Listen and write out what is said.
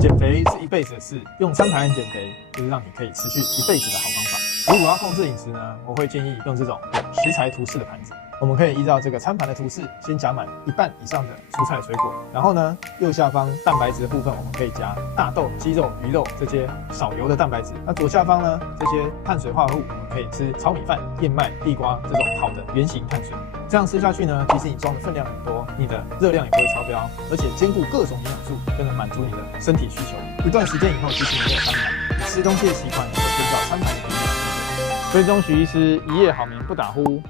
减肥是一辈子的事，用餐盘减肥就是让你可以持续一辈子的好方法。如果要控制饮食呢，我会建议用这种食材图示的盘子。我们可以依照这个餐盘的图示，先夹满1半以上的蔬菜水果，然后呢，右下方蛋白质的部分，我们可以加大豆、鸡肉、鱼肉这些少油的蛋白质。那左下方呢，这些碳水化合物，我们可以吃糙米饭、燕麦、地瓜这种好的原型碳水。这样吃下去呢，即使你装的分量很多，你的热量也不会超标，而且兼顾各种营养素，就能满足你的身体需求。一段时间以后，即使你没有餐盘，你吃东西的习惯也会跟照餐盘的比例来调整。追踪徐医师，一夜好眠不打呼。